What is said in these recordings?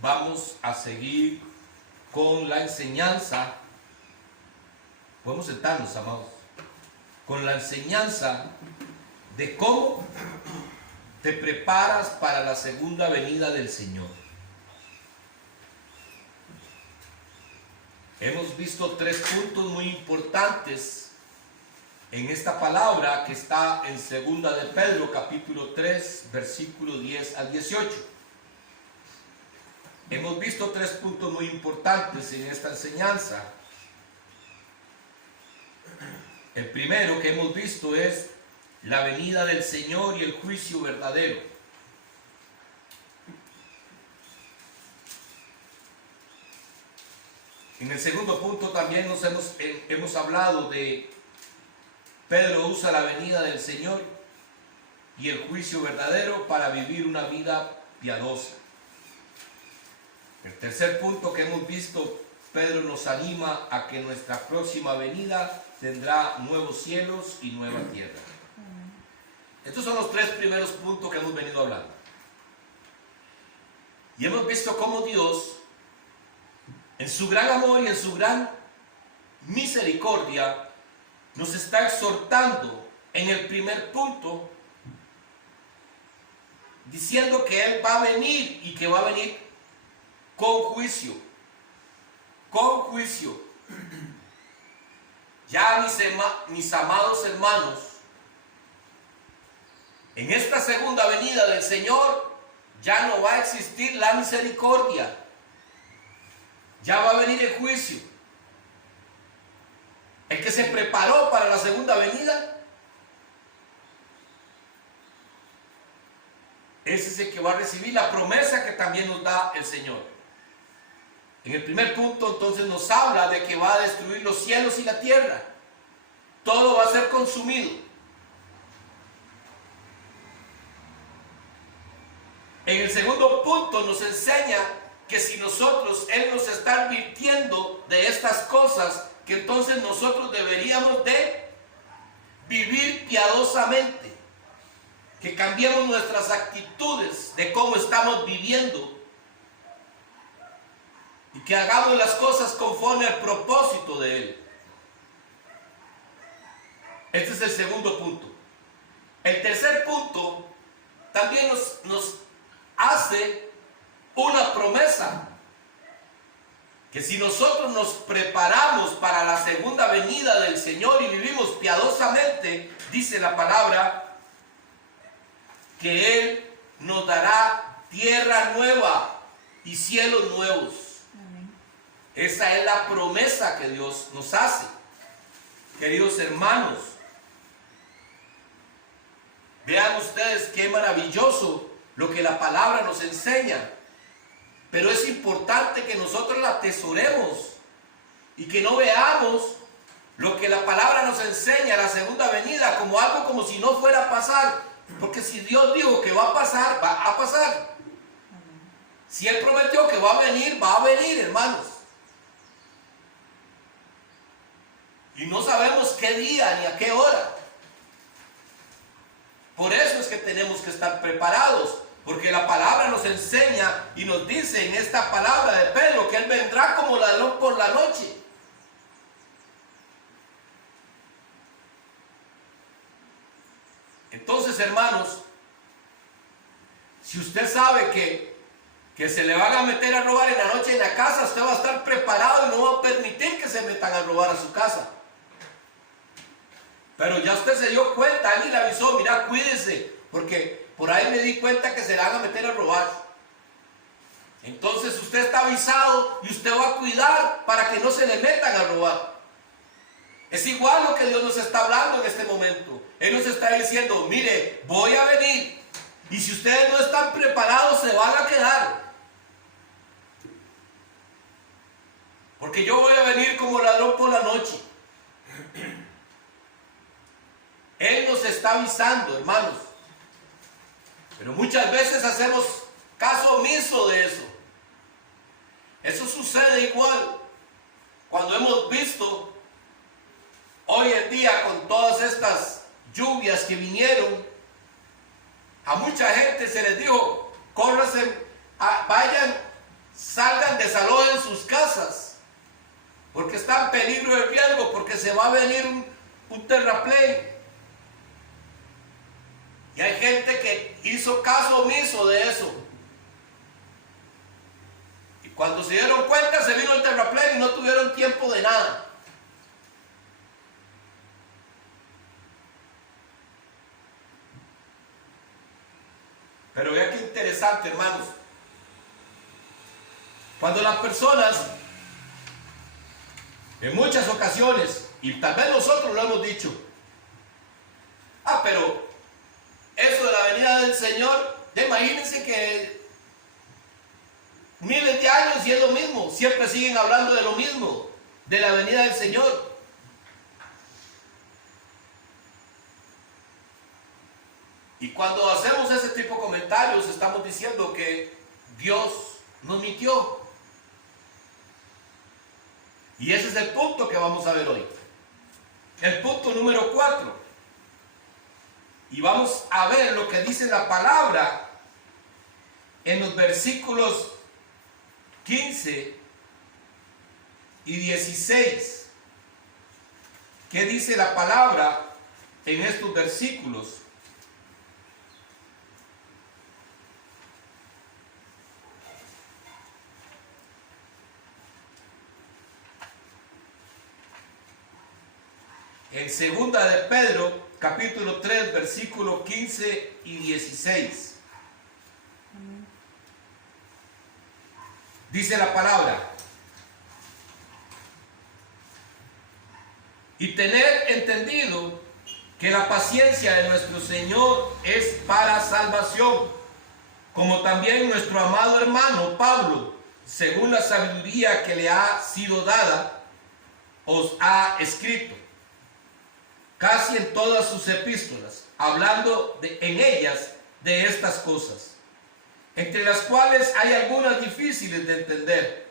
vamos a seguir con la enseñanza. Podemos sentarnos, amados. Con la enseñanza de cómo te preparas para la segunda venida del Señor. Hemos visto 3 puntos muy importantes en esta palabra que está en 2 de Pedro, capítulo 3, versículo 10 al 18. Hemos visto 3 puntos muy importantes en esta enseñanza. El primero que hemos visto es la venida del Señor y el juicio verdadero. En el segundo punto también hemos hablado de Pedro usa la venida del Señor y el juicio verdadero para vivir una vida piadosa. El tercer punto que hemos visto, Pedro nos anima a que nuestra próxima venida tendrá nuevos cielos y nueva tierra. Estos son los 3 primeros puntos que hemos venido hablando. Y hemos visto cómo Dios, en su gran amor y en su gran misericordia, nos está exhortando en el primer punto, diciendo que Él va a venir y que va a venir con juicio. Con juicio. Ya mis amados hermanos, en esta segunda venida del Señor ya no va a existir la misericordia. Ya va a venir el juicio. El que se preparó para la segunda venida, ese es el que va a recibir la promesa que también nos da el Señor. En el primer punto entonces nos habla de que va a destruir los cielos y la tierra. Todo va a ser consumido. En el segundo punto nos enseña que si nosotros, Él nos está advirtiendo de estas cosas, que entonces nosotros deberíamos de vivir piadosamente, que cambiemos nuestras actitudes de cómo estamos viviendo y que hagamos las cosas conforme al propósito de Él. Este es el segundo punto. El tercer punto también nos hace una promesa, que si nosotros nos preparamos para la segunda venida del Señor y vivimos piadosamente, dice la palabra, que Él nos dará tierra nueva y cielos nuevos. Amén. Esa es la promesa que Dios nos hace. Queridos hermanos, vean ustedes qué maravilloso lo que la palabra nos enseña. Pero es importante que nosotros la atesoremos y que no veamos lo que la palabra nos enseña, la segunda venida, como algo como si no fuera a pasar. Porque si Dios dijo que va a pasar, va a pasar. Si Él prometió que va a venir, hermanos. Y no sabemos qué día ni a qué hora. Por eso es que tenemos que estar preparados. Porque la palabra nos enseña y nos dice en esta palabra de Pedro que Él vendrá como ladrón por la noche. Entonces, hermanos, si usted sabe que se le van a meter a robar en la noche en la casa, usted va a estar preparado y no va a permitir que se metan a robar a su casa. Pero ya usted se dio cuenta, alguien le avisó, mira, cuídese, porque por ahí me di cuenta que se le van a meter a robar. Entonces usted está avisado y usted va a cuidar para que no se le metan a robar. Es igual lo que Dios nos está hablando en este momento. Él nos está diciendo, mire, voy a venir. Y si ustedes no están preparados, se van a quedar. Porque yo voy a venir como ladrón por la noche. Él nos está avisando, hermanos. Pero muchas veces hacemos caso omiso de eso. Eso sucede igual cuando hemos visto hoy en día con todas estas lluvias que vinieron. A mucha gente se les dijo, córranse, vayan, salgan, desalojen sus casas, porque está en peligro de riesgo, porque se va a venir un terraplén. Y hay gente que hizo caso omiso de eso. Y cuando se dieron cuenta, se vino el terraplén y no tuvieron tiempo de nada. Pero vea qué interesante, hermanos. Cuando las personas, en muchas ocasiones, y tal vez nosotros lo hemos dicho, pero eso de la venida del Señor, imagínense que miles de años y es lo mismo, siempre siguen hablando de lo mismo, de la venida del Señor. Y cuando hacemos ese tipo de comentarios, estamos diciendo que Dios nos mintió. Y ese es el punto que vamos a ver hoy. El punto número 4. Y vamos a ver lo que dice la palabra en los versículos 15 y 16. ¿Qué dice la palabra en estos versículos? En segunda de Pedro, capítulo 3, versículos 15 y 16. Dice la palabra: y tener entendido que la paciencia de nuestro Señor es para salvación, como también nuestro amado hermano Pablo, según la sabiduría que le ha sido dada, os ha escrito casi en todas sus epístolas, hablando en ellas de estas cosas, entre las cuales hay algunas difíciles de entender,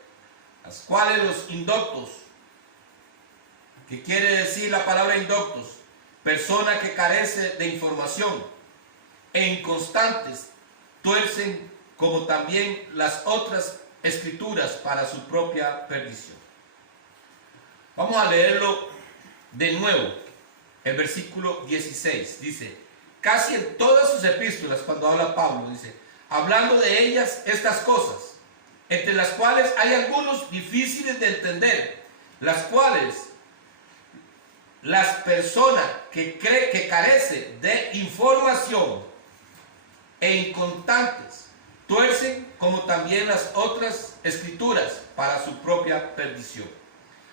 las cuales los indoctos, que quiere decir la palabra indoctos, persona que carece de información, e inconstantes, tuercen como también las otras escrituras para su propia perdición. Vamos a leerlo de nuevo. El versículo 16 dice: casi en todas sus epístolas, cuando habla Pablo, dice, hablando de ellas estas cosas, entre las cuales hay algunos difíciles de entender, las cuales las personas que carecen de información e inconstantes tuercen como también las otras escrituras para su propia perdición.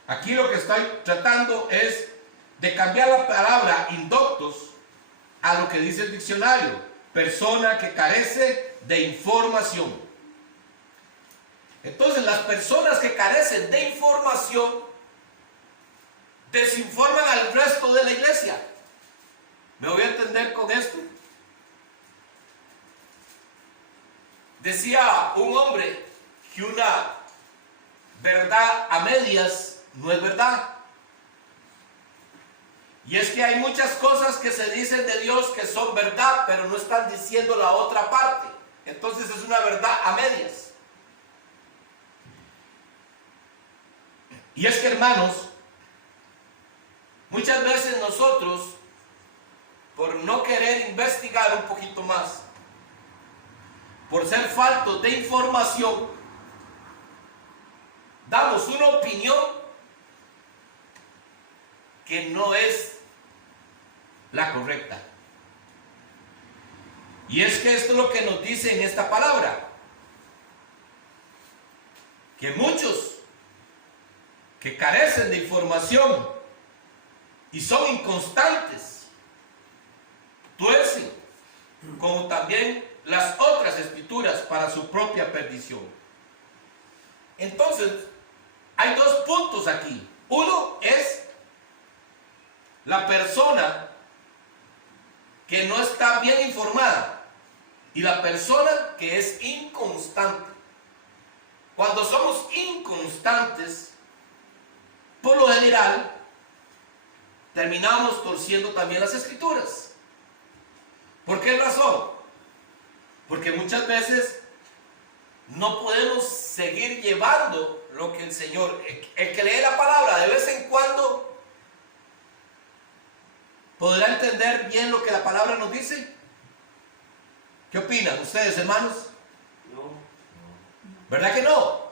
Aquí lo que estoy tratando es de cambiar la palabra indoctos a lo que dice el diccionario: persona que carece de información. Entonces, las personas que carecen de información desinforman al resto de la iglesia. ¿Me voy a entender con esto? Decía un hombre que una verdad a medias no es verdad. Y es que hay muchas cosas que se dicen de Dios que son verdad, pero no están diciendo la otra parte. Entonces es una verdad a medias. Y es que, hermanos, muchas veces nosotros, por no querer investigar un poquito más, por ser faltos de información, damos una opinión que no es la correcta. Y es que esto es lo que nos dice en esta palabra, que muchos que carecen de información y son inconstantes tuercen como también las otras escrituras para su propia perdición. Entonces, hay dos puntos aquí. Uno es la persona que no está bien informada y la persona que es inconstante. Cuando somos inconstantes, por lo general, terminamos torciendo también las escrituras. ¿Por qué razón? Porque muchas veces no podemos seguir llevando lo que el Señor, el que lee la palabra de vez en cuando, podrá entender bien lo que la palabra nos dice. ¿Qué opinan ustedes, hermanos? No. ¿Verdad que no?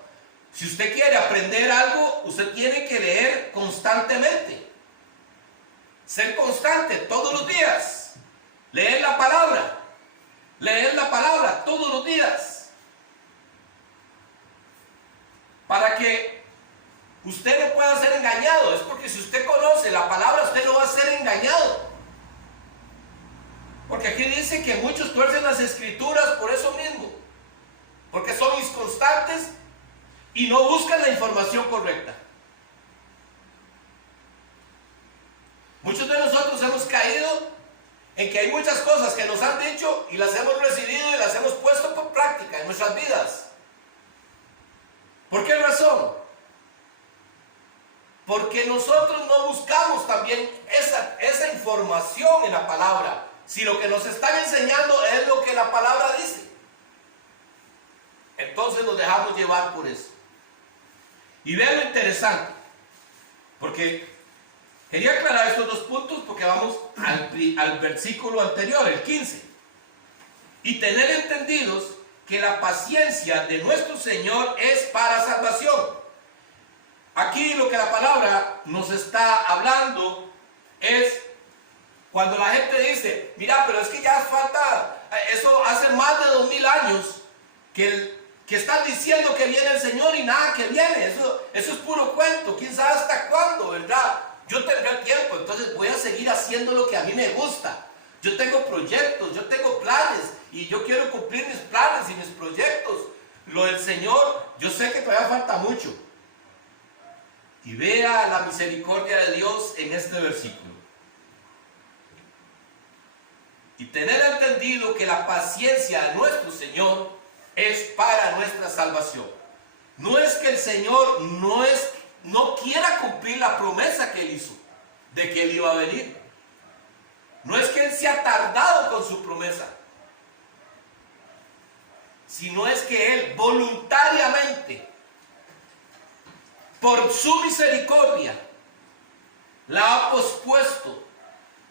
Si usted quiere aprender algo, usted tiene que leer constantemente. Ser constante todos los días. Leer la palabra. Leer la palabra todos los días. Para que usted no pueda ser engañado. Es porque si usted conoce la palabra, usted no va a ser engañado. Porque aquí dice que muchos tuercen las escrituras por eso mismo. Porque son inconstantes y no buscan la información correcta. Muchos de nosotros hemos caído en que hay muchas cosas que nos han dicho y las hemos recibido y las hemos puesto por práctica en nuestras vidas. ¿Por qué razón? Porque nosotros no buscamos también esa información en la palabra. Si lo que nos están enseñando es lo que la palabra dice, entonces nos dejamos llevar por eso. Y vean lo interesante, porque quería aclarar estos dos puntos porque vamos al versículo anterior, el 15. Y tener entendidos que la paciencia de nuestro Señor es para salvación. Aquí lo que la palabra nos está hablando es cuando la gente dice, mira, pero es que ya falta, eso hace más de 2000 años que están diciendo que viene el Señor y nada que viene. Eso es puro cuento, quién sabe hasta cuándo, ¿verdad? Yo tendré tiempo, entonces voy a seguir haciendo lo que a mí me gusta. Yo tengo proyectos, yo tengo planes y yo quiero cumplir mis planes y mis proyectos. Lo del Señor, yo sé que todavía falta mucho. Y vea la misericordia de Dios en este versículo. Y tener entendido que la paciencia de nuestro Señor es para nuestra salvación. No es que el Señor no quiera cumplir la promesa que Él hizo de que Él iba a venir. No es que Él se ha tardado con su promesa, sino es que Él voluntariamente, por su misericordia, la ha pospuesto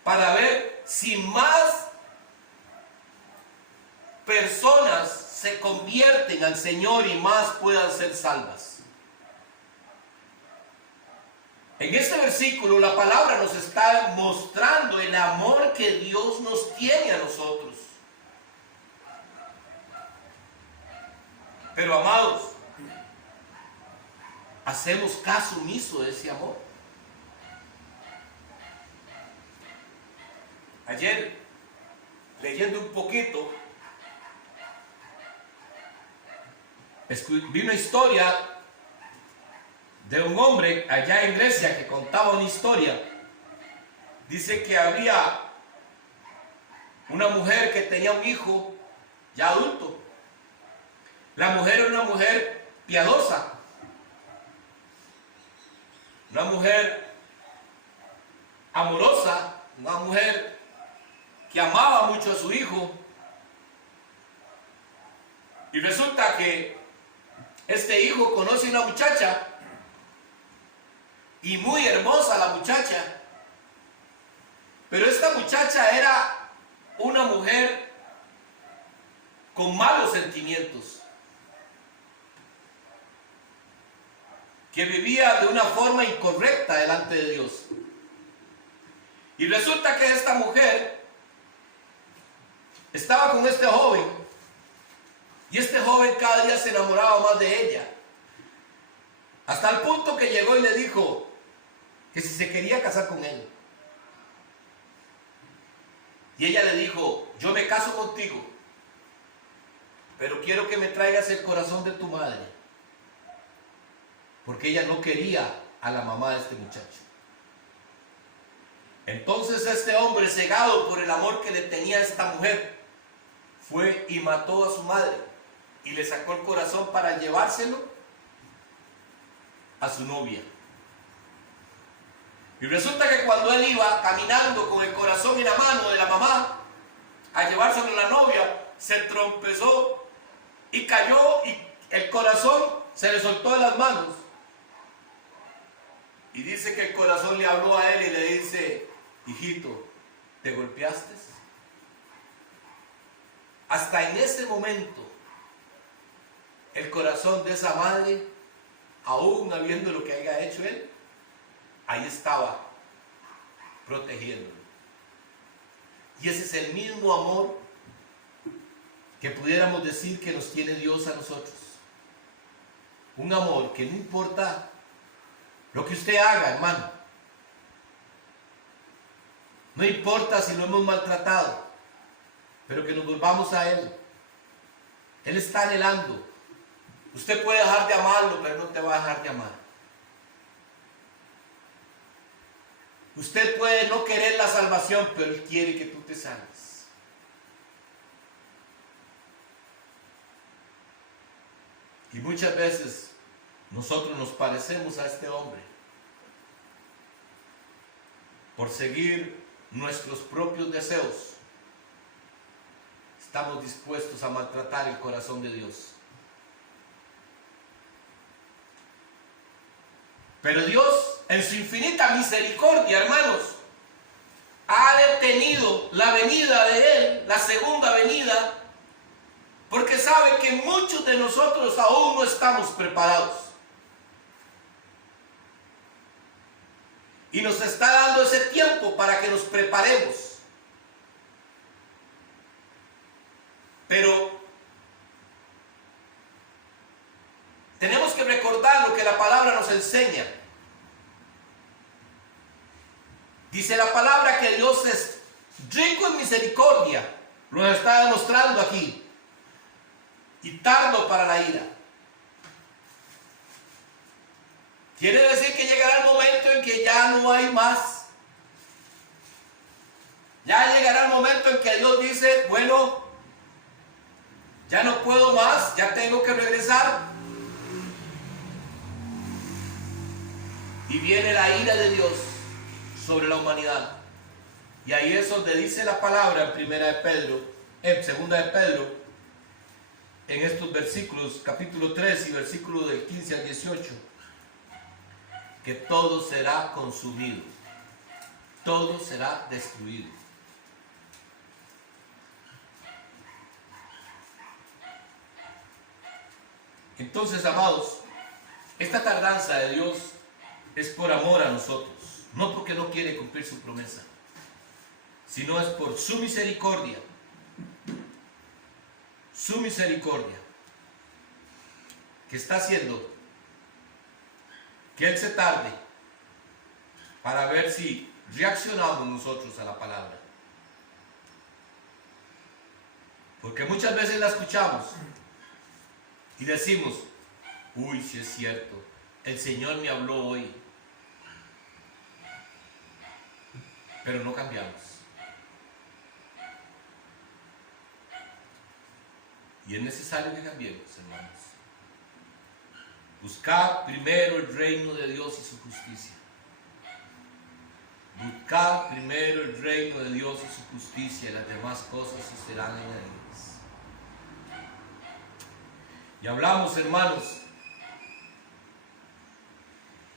para ver si más personas se convierten al Señor y más puedan ser salvas. En este versículo la palabra nos está mostrando el amor que Dios nos tiene a nosotros. Pero amados, ¿hacemos caso omiso de ese amor? Ayer, leyendo un poquito, vi una historia de un hombre allá en Grecia que contaba una historia. Dice que había una mujer que tenía un hijo ya adulto. La mujer era una mujer piadosa, una mujer amorosa, una mujer que amaba mucho a su hijo. Y resulta que este hijo conoce a una muchacha, y muy hermosa la muchacha, pero esta muchacha era una mujer con malos sentimientos, que vivía de una forma incorrecta delante de Dios. Y resulta que esta mujer estaba con este joven, y este joven cada día se enamoraba más de ella, hasta el punto que llegó y le dijo que si se quería casar con él. Y ella le dijo, yo me caso contigo, pero quiero que me traigas el corazón de tu madre, porque ella no quería a la mamá de este muchacho. Entonces este hombre, cegado por el amor que le tenía a esta mujer, fue y mató a su madre y le sacó el corazón para llevárselo a su novia. Y resulta que cuando él iba caminando con el corazón en la mano de la mamá a llevárselo a la novia, se tropezó y cayó el corazón se le soltó de las manos. Y dice que el corazón le habló a él y le dice: hijito, ¿te golpeaste? Hasta en ese momento, el corazón de esa madre, aún habiendo lo que haya hecho él, ahí estaba, protegiéndolo. Y ese es el mismo amor que pudiéramos decir que nos tiene Dios a nosotros. Un amor que no importa lo que usted haga, hermano. No importa si lo hemos maltratado, pero que nos volvamos a Él. Él está anhelando. Usted puede dejar de amarlo, pero no te va a dejar de amar. Usted puede no querer la salvación, pero Él quiere que tú te salves. Y muchas veces nosotros nos parecemos a este hombre por seguir nuestros propios deseos. Estamos dispuestos a maltratar el corazón de Dios. Pero Dios, en su infinita misericordia, hermanos, ha detenido la venida de Él, la segunda venida, porque sabe que muchos de nosotros aún no estamos preparados. Y nos está dando ese tiempo para que nos preparemos. Pero tenemos que recordar lo que la palabra nos enseña. Dice la palabra que Dios es rico en misericordia. Lo está demostrando aquí. Y tardo para la ira. Quiere decir que llegará el momento en que ya no hay más. Ya llegará el momento en que Dios dice: bueno, ya no puedo más, ya tengo que regresar. Y viene la ira de Dios sobre la humanidad. Y ahí es donde dice la palabra en segunda de Pedro, en estos versículos, capítulo 3 y versículos del 15 al 18, que todo será consumido, todo será destruido. Entonces, amados, esta tardanza de Dios es por amor a nosotros, no porque no quiere cumplir su promesa, sino es por su misericordia. Su misericordia, que está haciendo que Él se tarde para ver si reaccionamos nosotros a la palabra. Porque muchas veces la escuchamos y decimos: uy, sí es cierto, el Señor me habló hoy. Pero no cambiamos. Y es necesario que cambiemos, hermanos. Buscad primero el reino de Dios y su justicia. Buscad primero el reino de Dios y su justicia, y las demás cosas os serán añadidas. Y hablamos, hermanos,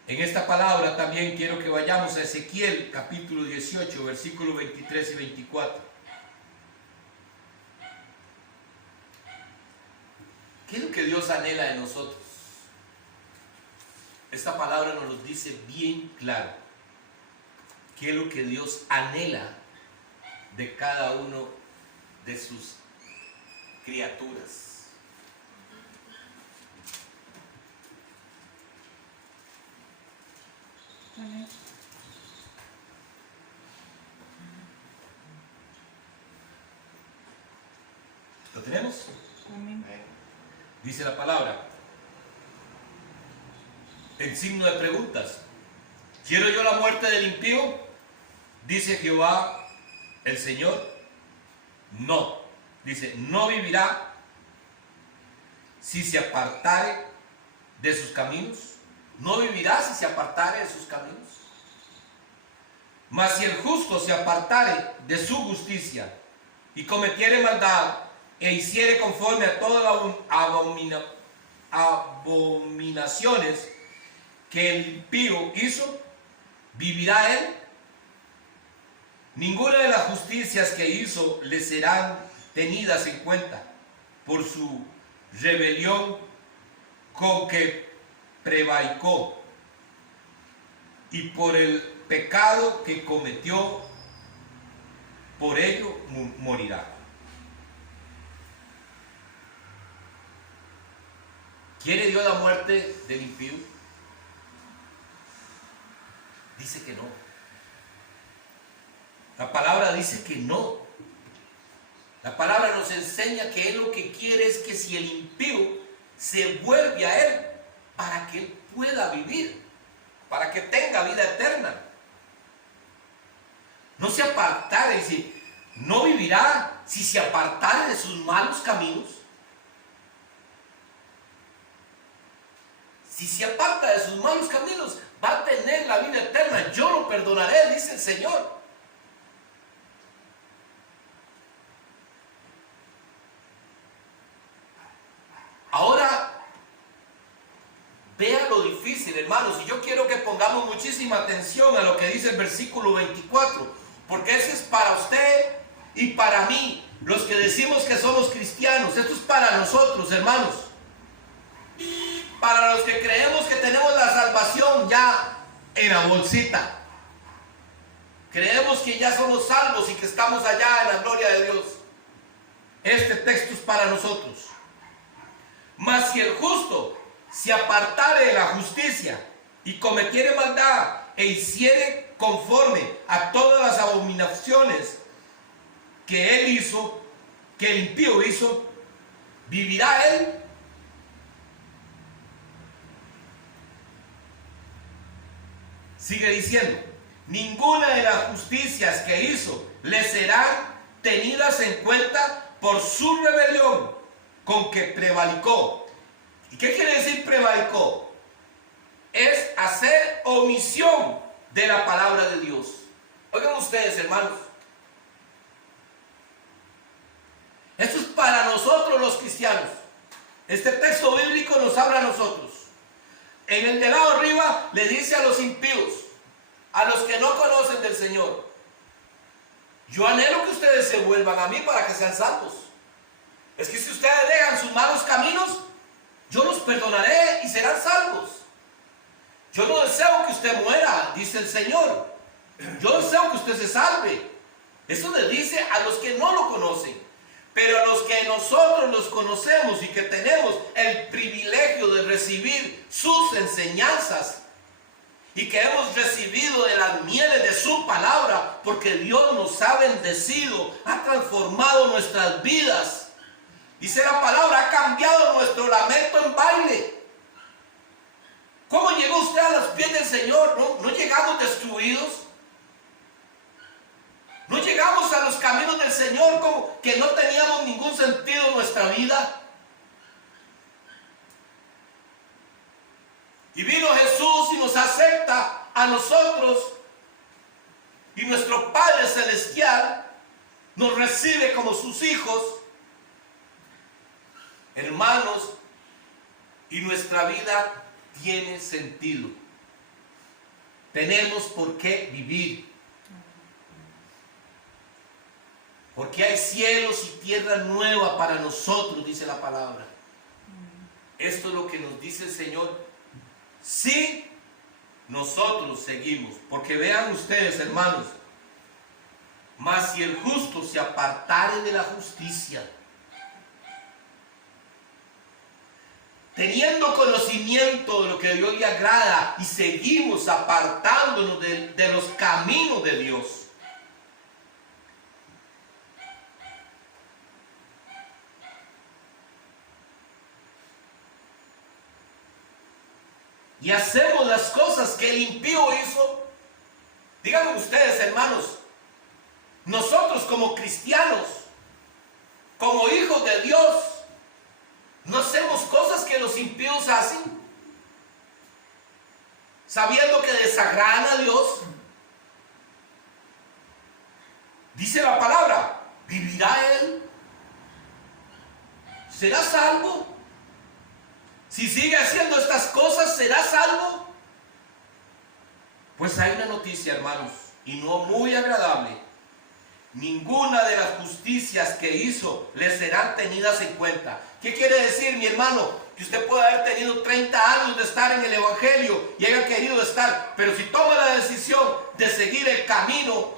en esta palabra también quiero que vayamos a Ezequiel capítulo 18, versículos 23 y 24. ¿Qué es lo que Dios anhela de nosotros? Esta palabra nos lo dice bien claro. ¿Qué es lo que Dios anhela de cada uno de sus criaturas? Amén. ¿Lo tenemos? Amén. Dice la palabra, en signo de preguntas: ¿quiero yo la muerte del impío? Dice Jehová el Señor. No. Dice: no vivirá si se apartare de sus caminos. No vivirá si se apartare de sus caminos. Mas si el justo se apartare de su justicia y cometiere maldad e hiciere conforme a toda abominaciones que el impío hizo, ¿vivirá él? Ninguna de las justicias que hizo le serán tenidas en cuenta por su rebelión con que prevaricó y por el pecado que cometió, por ello morirá. ¿Quiere Dios la muerte del impío? Dice que no. La palabra dice que no. La palabra nos enseña que Él lo que quiere es que si el impío se vuelve a Él para que Él pueda vivir, para que tenga vida eterna. No se apartare, dice, no vivirá si se apartare de sus malos caminos. Si se aparta de sus malos caminos, va a tener la vida eterna. Yo lo perdonaré, dice el Señor. Ahora, vea lo difícil, hermanos, y yo quiero que pongamos muchísima atención a lo que dice el versículo 24, porque eso es para usted y para mí, los que decimos que somos cristianos. Esto es para nosotros, hermanos. Para los que creemos que tenemos la salvación ya en la bolsita. Creemos que ya somos salvos y que estamos allá en la gloria de Dios. Este texto es para nosotros. Mas si el justo se apartare de la justicia y cometiere maldad e hiciere conforme a todas las abominaciones que él hizo, que el impío hizo, ¿vivirá él? Sigue diciendo, ninguna de las justicias que hizo le serán tenidas en cuenta por su rebelión con que prevaricó. ¿Y qué quiere decir prevaricó? Es hacer omisión de la palabra de Dios. Oigan ustedes, hermanos. Esto es para nosotros los cristianos. Este texto bíblico nos habla a nosotros. En el de lado arriba le dice a los impíos, a los que no conocen del Señor: yo anhelo que ustedes se vuelvan a mí para que sean salvos. Es que si ustedes dejan sus malos caminos, yo los perdonaré y serán salvos. Yo no deseo que usted muera, dice el Señor. Yo deseo que usted se salve. Eso le dice a los que no lo conocen. Pero a los que nosotros los conocemos y que tenemos el privilegio de recibir sus enseñanzas y que hemos recibido de las mieles de su palabra, porque Dios nos ha bendecido, ha transformado nuestras vidas. Dice la palabra, ha cambiado nuestro lamento en baile. ¿Cómo llegó usted a los pies del Señor? ¿No llegamos destruidos? ¿No llegamos a los caminos del Señor como que no teníamos ningún sentido en nuestra vida? Y vino Jesús y nos acepta a nosotros, y nuestro Padre Celestial nos recibe como sus hijos, hermanos, y nuestra vida tiene sentido. Tenemos por qué vivir. Porque hay cielos y tierra nueva para nosotros, dice la palabra. Esto es lo que nos dice el Señor. Si nosotros seguimos. Porque vean ustedes, hermanos, mas si el justo se apartare de la justicia, teniendo conocimiento de lo que a Dios le agrada, y seguimos apartándonos de los caminos de Dios, y hacemos las cosas que el impío hizo, díganme ustedes, hermanos, nosotros como cristianos, como hijos de Dios, ¿no hacemos cosas que los impíos hacen? Sabiendo que desagradan a Dios. Dice la palabra, ¿vivirá él? ¿Será salvo? Si sigue haciendo estas cosas, ¿será salvo? Pues hay una noticia, hermanos, y no muy agradable. Ninguna de las justicias que hizo le serán tenidas en cuenta. ¿Qué quiere decir, mi hermano? Que usted puede haber tenido 30 años de estar en el Evangelio y haya querido estar, pero si toma la decisión de seguir el camino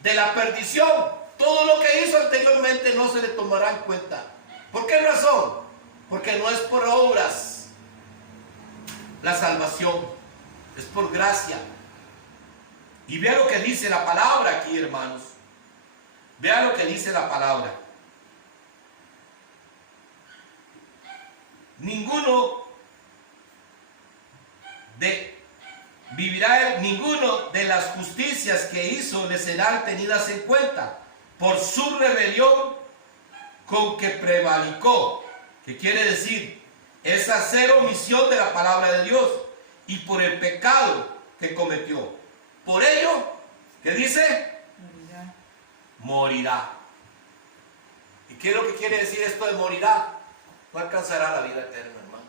de la perdición, todo lo que hizo anteriormente no se le tomará en cuenta. ¿Por qué razón? Porque no es por obras la salvación, es por gracia. Y vea lo que dice la palabra aquí, hermanos. Vea lo que dice la palabra. Ninguno de las justicias que hizo le serán tenidas en cuenta por su rebelión con que prevaricó. ¿Qué quiere decir? Es hacer omisión de la palabra de Dios, y por el pecado que cometió. Por ello, ¿qué dice? Morirá. ¿Y qué es lo que quiere decir esto de morirá? No alcanzará la vida eterna, hermanos.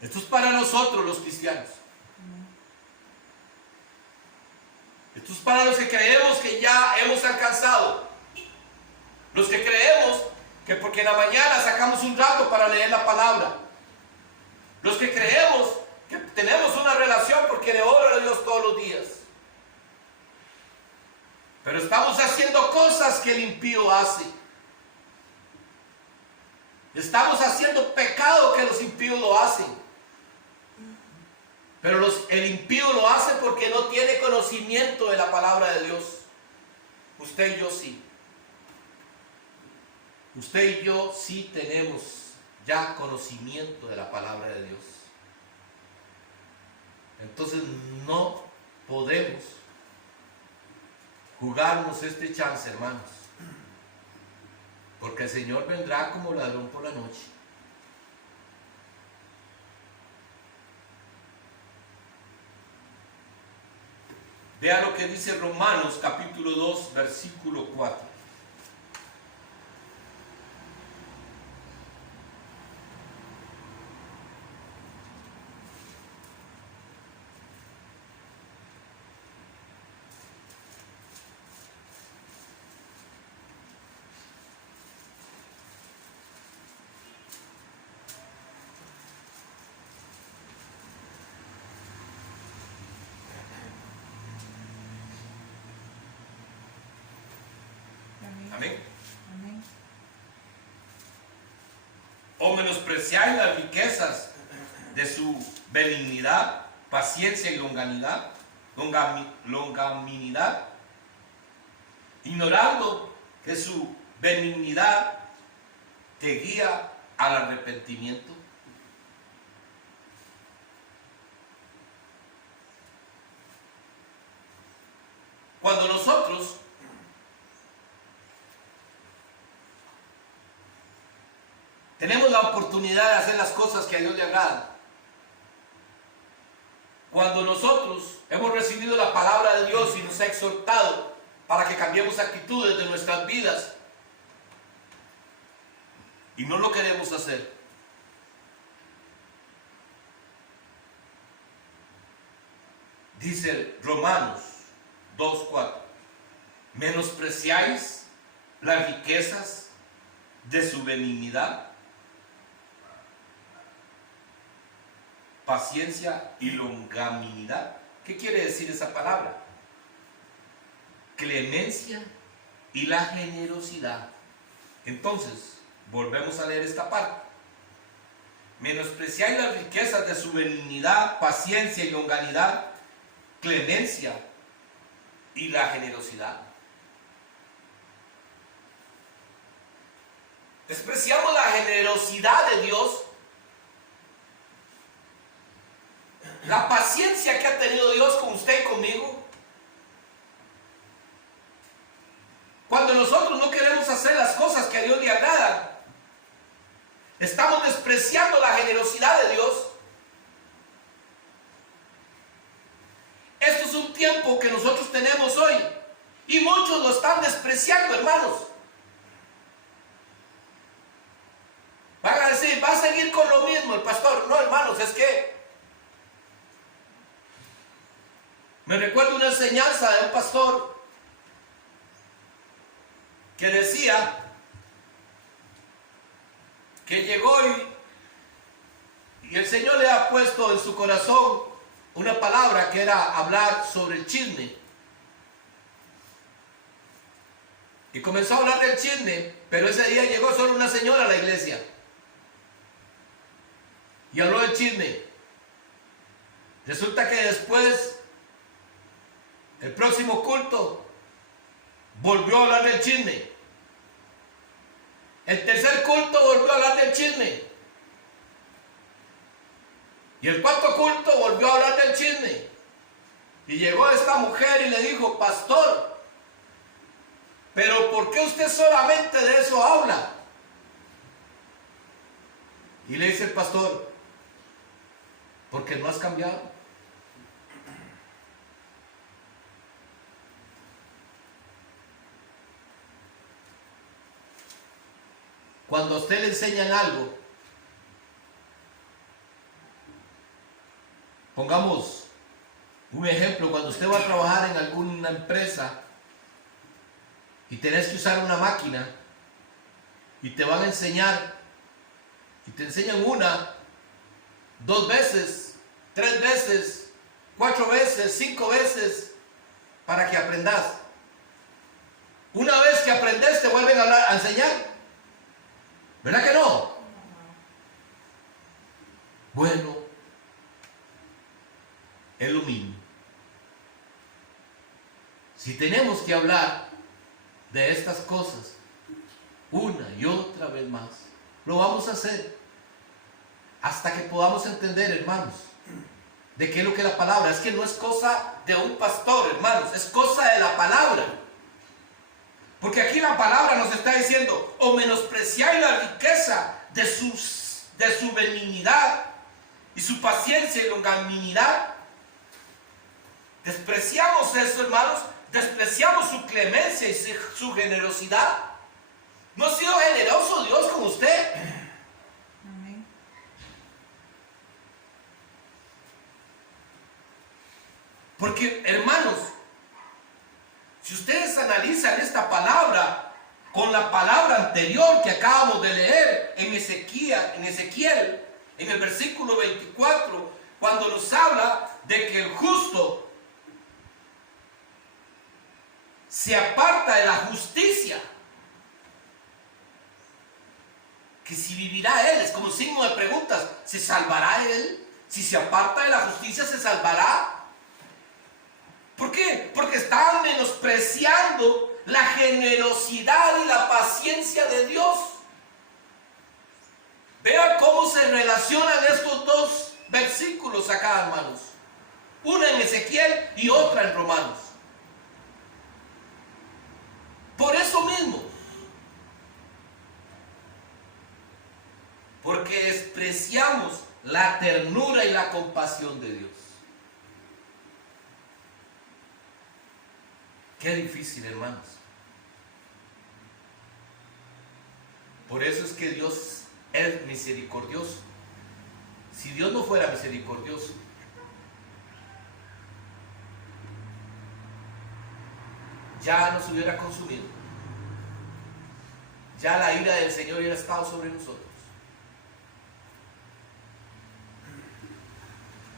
Esto es para nosotros los cristianos. Esto es para los que creemos que ya hemos alcanzado. Los que creemos que porque en la mañana sacamos un rato para leer la palabra. Los que creemos que tenemos una relación porque le oro a Dios todos los días. Pero estamos haciendo cosas que el impío hace. Estamos haciendo pecado que los impíos lo hacen. Pero el impío lo hace porque no tiene conocimiento de la palabra de Dios. Usted y yo sí. Usted y yo sí tenemos ya conocimiento de la palabra de Dios. Entonces no podemos jugarnos este chance, hermanos, porque el Señor vendrá como ladrón por la noche. Vea lo que dice Romanos capítulo 2, versículo 4. Amén. Amén. O menospreciáis las riquezas de su benignidad, paciencia y longanimidad, ignorando que su benignidad te guía al arrepentimiento. Cuando nosotros tenemos la oportunidad de hacer las cosas que a Dios le agradan, cuando nosotros hemos recibido la palabra de Dios y nos ha exhortado para que cambiemos actitudes de nuestras vidas y no lo queremos hacer, dice Romanos 2:4, menospreciáis las riquezas de su benignidad, paciencia y longanimidad. ¿Qué quiere decir esa palabra? Clemencia y la generosidad. Entonces, volvemos a leer esta parte. Menospreciáis las riquezas de su benignidad, paciencia y longanimidad, clemencia y la generosidad. Despreciamos la generosidad de Dios, la paciencia que ha tenido Dios con usted y conmigo. Cuando nosotros no queremos hacer las cosas que a Dios le agradan, estamos despreciando la generosidad de Dios. Esto es un tiempo que nosotros tenemos hoy y muchos lo están despreciando, hermanos. el pastor. No, hermanos, es que me recuerdo una enseñanza de un pastor que decía que llegó y el Señor le ha puesto en su corazón una palabra que era hablar sobre el chisme. Y comenzó a hablar del chisme, pero ese día llegó solo una señora a la iglesia. Y habló del chisme. Resulta que después, el próximo culto, volvió a hablar del chisme. El tercer culto volvió a hablar del chisme. Y el cuarto culto volvió a hablar del chisme. Y llegó esta mujer y le dijo: pastor, ¿pero por qué usted solamente de eso habla? Y le dice el pastor: porque no has cambiado. Cuando a usted le enseñan algo, pongamos un ejemplo, cuando usted va a trabajar en alguna empresa y tenés que usar una máquina y te van a enseñar, y te enseñan 1, 2 veces, 3 veces, 4 veces, 5 veces, para que aprendas. Una vez que aprendes, te vuelven a enseñar. ¿Verdad que no? Bueno, es lo mismo. Si tenemos que hablar de estas cosas una y otra vez más, lo vamos a hacer hasta que podamos entender, hermanos, de qué es lo que la palabra. Es que no es cosa de un pastor, hermanos, es cosa de la palabra. Porque aquí la palabra nos está diciendo: o menospreciáis la riqueza de su benignidad y su paciencia y longanimidad. Despreciamos eso, hermanos. Despreciamos su clemencia y su generosidad. ¿No ha sido generoso Dios con usted? Amén. Porque, hermanos, si ustedes analizan esta palabra con la palabra anterior que acabamos de leer en Ezequiel, en el versículo 24, cuando nos habla de que el justo se aparta de la justicia, que si vivirá él, es como signo de preguntas: ¿se salvará él? Si se aparta de la justicia, ¿se salvará? ¿Por qué? Porque están menospreciando la generosidad y la paciencia de Dios. Vean cómo se relacionan estos dos versículos acá, hermanos. Una en Ezequiel y otra en Romanos. Por eso mismo. Porque despreciamos la ternura y la compasión de Dios. Qué difícil, hermanos. Por eso es que Dios es misericordioso. Si Dios no fuera misericordioso, ya nos hubiera consumido. Ya la ira del Señor hubiera estado sobre nosotros.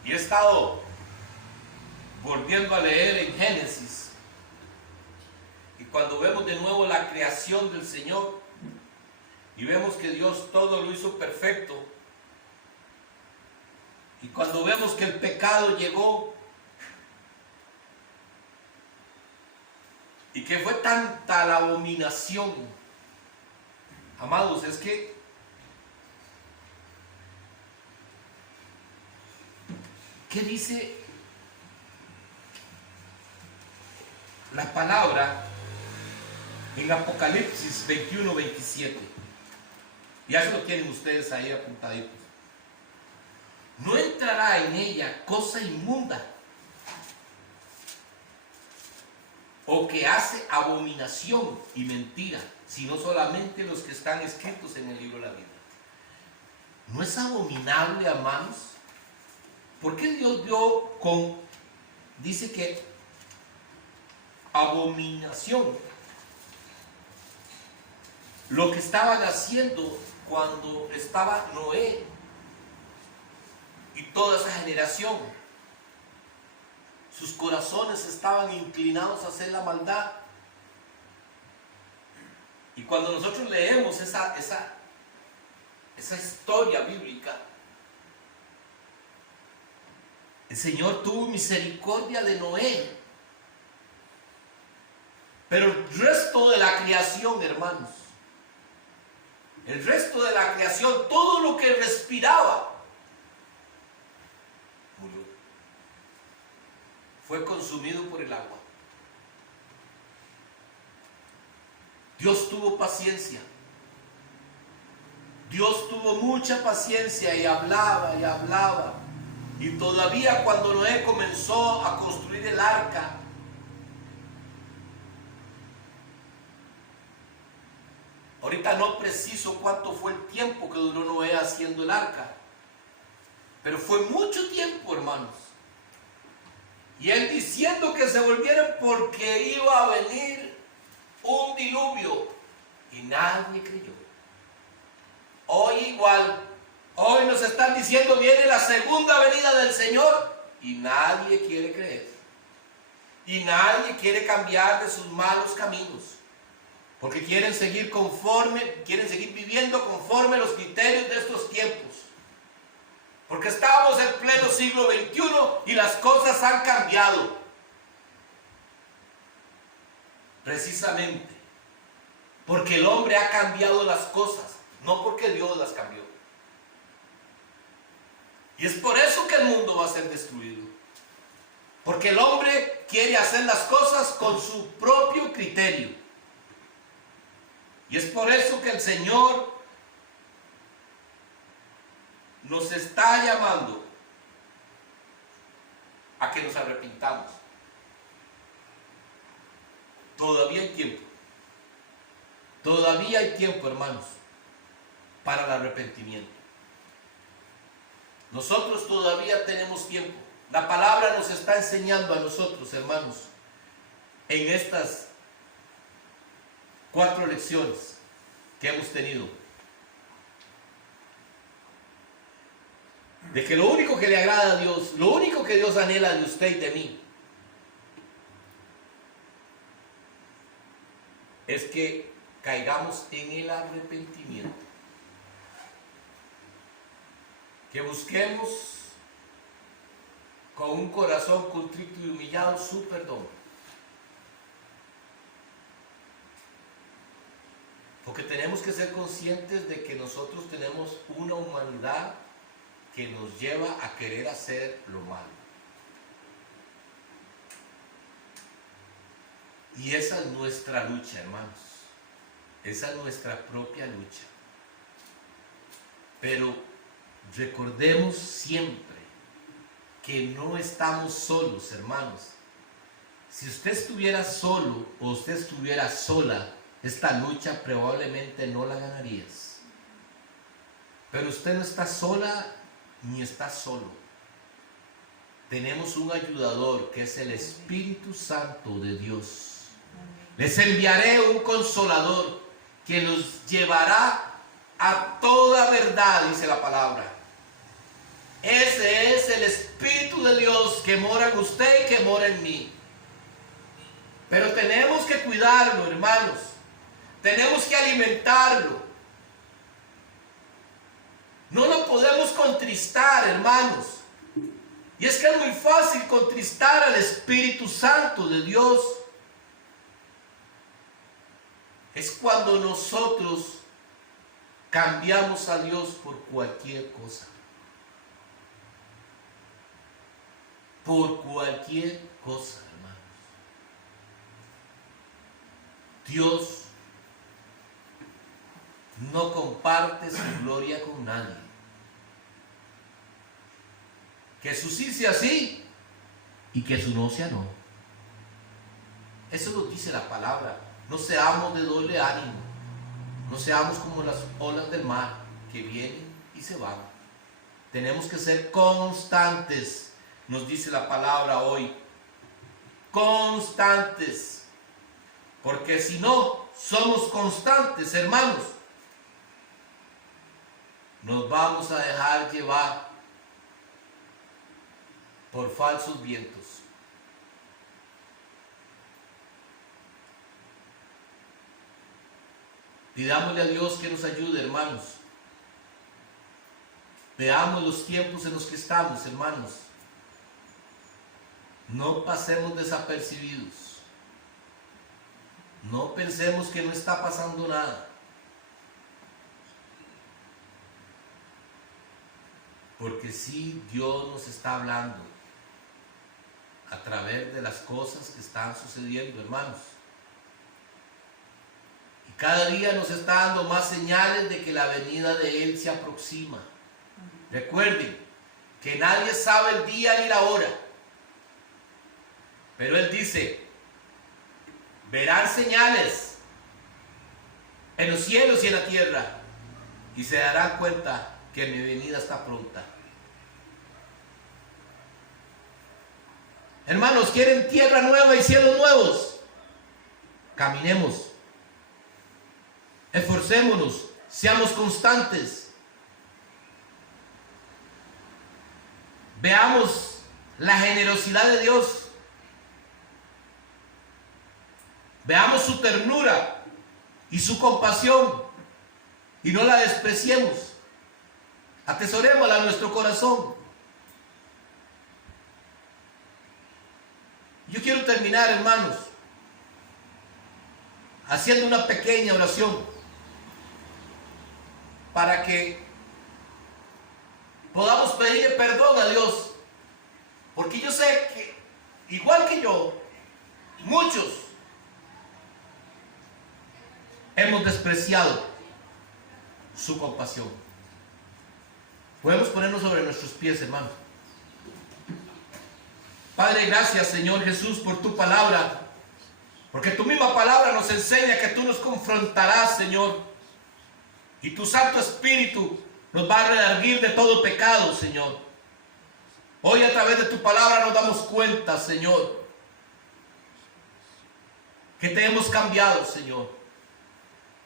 Y he estado volviendo a leer en Génesis. Y cuando vemos de nuevo la creación del Señor y vemos que Dios todo lo hizo perfecto, y cuando vemos que el pecado llegó y que fue tanta la abominación, amados, es que ¿qué dice la palabra en Apocalipsis 21-27? Ya se lo tienen ustedes ahí apuntaditos. No entrará en ella cosa inmunda o que hace abominación y mentira, sino solamente los que están escritos en el libro de la vida. ¿No es abominable, hermanos? ¿Por qué Dios dice que abominación lo que estaban haciendo cuando estaba Noé y toda esa generación? Sus corazones estaban inclinados a hacer la maldad. Y cuando nosotros leemos esa historia bíblica, el Señor tuvo misericordia de Noé. Pero el resto de la creación, hermanos, el resto de la creación, todo lo que respiraba, murió. Fue consumido por el agua. Dios tuvo paciencia. Dios tuvo mucha paciencia y hablaba y hablaba. Y todavía cuando Noé comenzó a construir el arca, ahorita no preciso cuánto fue el tiempo que duró Noé haciendo el arca, pero fue mucho tiempo, hermanos. Y él diciendo que se volvieran porque iba a venir un diluvio, y nadie creyó. Hoy igual, hoy nos están diciendo viene la segunda venida del Señor y nadie quiere creer. Y nadie quiere cambiar de sus malos caminos. Porque quieren seguir viviendo conforme a los criterios de estos tiempos. Porque estamos en pleno siglo XXI y las cosas han cambiado. Precisamente porque el hombre ha cambiado las cosas, no porque Dios las cambió. Y es por eso que el mundo va a ser destruido. Porque el hombre quiere hacer las cosas con su propio criterio. Y es por eso que el Señor nos está llamando a que nos arrepintamos. Todavía hay tiempo. Todavía hay tiempo, hermanos, para el arrepentimiento. Nosotros todavía tenemos tiempo. La palabra nos está enseñando a nosotros, hermanos, en estas 4 lecciones que hemos tenido, de que lo único que le agrada a Dios, lo único que Dios anhela de usted y de mí, es que caigamos en el arrepentimiento, que busquemos con un corazón contrito y humillado su perdón. Porque tenemos que ser conscientes de que nosotros tenemos una humanidad que nos lleva a querer hacer lo malo. Y esa es nuestra lucha, hermanos. Esa es nuestra propia lucha. Pero recordemos siempre que no estamos solos, hermanos. Si usted estuviera solo o usted estuviera sola, esta lucha probablemente no la ganarías. Pero usted no está sola ni está solo. Tenemos un ayudador que es el Espíritu Santo de Dios. Les enviaré un consolador que los llevará a toda verdad, dice la palabra. Ese es el Espíritu de Dios que mora en usted y que mora en mí. Pero tenemos que cuidarlo, hermanos. Tenemos que alimentarlo. No lo podemos contristar, hermanos. Y es que es muy fácil contristar al Espíritu Santo de Dios. Es cuando nosotros cambiamos a Dios por cualquier cosa. Por cualquier cosa, hermanos. Dios no comparte su gloria con nadie. Que su sí sea sí y que su no sea no. Eso lo dice la palabra. No seamos de doble ánimo. No seamos como las olas del mar que vienen y se van. Tenemos que ser constantes, nos dice la palabra hoy. Constantes. Porque si no somos constantes, hermanos, nos vamos a dejar llevar por falsos vientos. Pidámosle a Dios que nos ayude, hermanos. Veamos los tiempos en los que estamos, hermanos. No pasemos desapercibidos. No pensemos que no está pasando nada. Porque sí, Dios nos está hablando a través de las cosas que están sucediendo, hermanos. Y cada día nos está dando más señales de que la venida de Él se aproxima. Recuerden que nadie sabe el día ni la hora. Pero Él dice, verán señales en los cielos y en la tierra y se darán cuenta que mi venida está pronta. Hermanos, ¿quieren tierra nueva y cielos nuevos? Caminemos, esforcémonos, seamos constantes. Veamos la generosidad de Dios. Veamos su ternura y su compasión y no la despreciemos. Atesorémosla en nuestro corazón. Yo quiero terminar, hermanos, haciendo una pequeña oración para que podamos pedirle perdón a Dios, porque yo sé que, igual que yo, muchos hemos despreciado su compasión. Podemos ponernos sobre nuestros pies, hermanos. Padre, gracias, Señor Jesús, por tu palabra, porque tu misma palabra nos enseña que tú nos confrontarás, Señor, y tu Santo Espíritu nos va a redarguir de todo pecado, Señor. Hoy a través de tu palabra nos damos cuenta, Señor, que te hemos cambiado, Señor.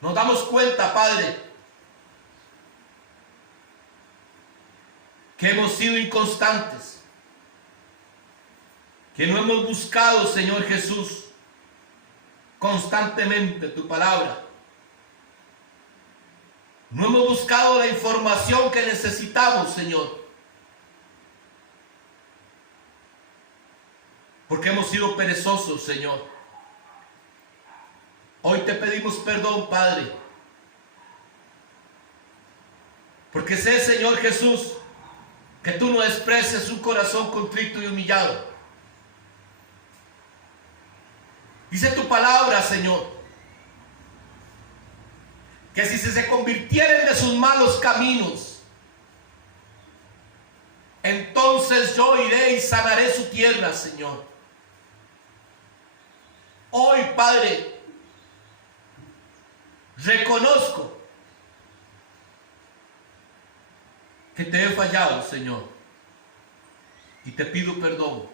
Nos damos cuenta, Padre, que hemos sido inconstantes, que no hemos buscado, Señor Jesús, constantemente tu palabra. No hemos buscado la información que necesitamos, Señor, porque hemos sido perezosos, Señor. Hoy te pedimos perdón, Padre, porque sé, Señor Jesús, que tú no desprecias un corazón contrito y humillado. Dice tu palabra, Señor, que si se convirtieren de sus malos caminos, entonces yo iré y sanaré su tierra, Señor. Hoy, Padre, reconozco que te he fallado, Señor, y te pido perdón.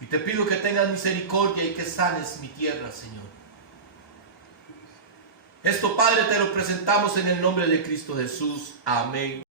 Y te pido que tengas misericordia y que sanes mi tierra, Señor. Esto, Padre, te lo presentamos en el nombre de Cristo Jesús. Amén.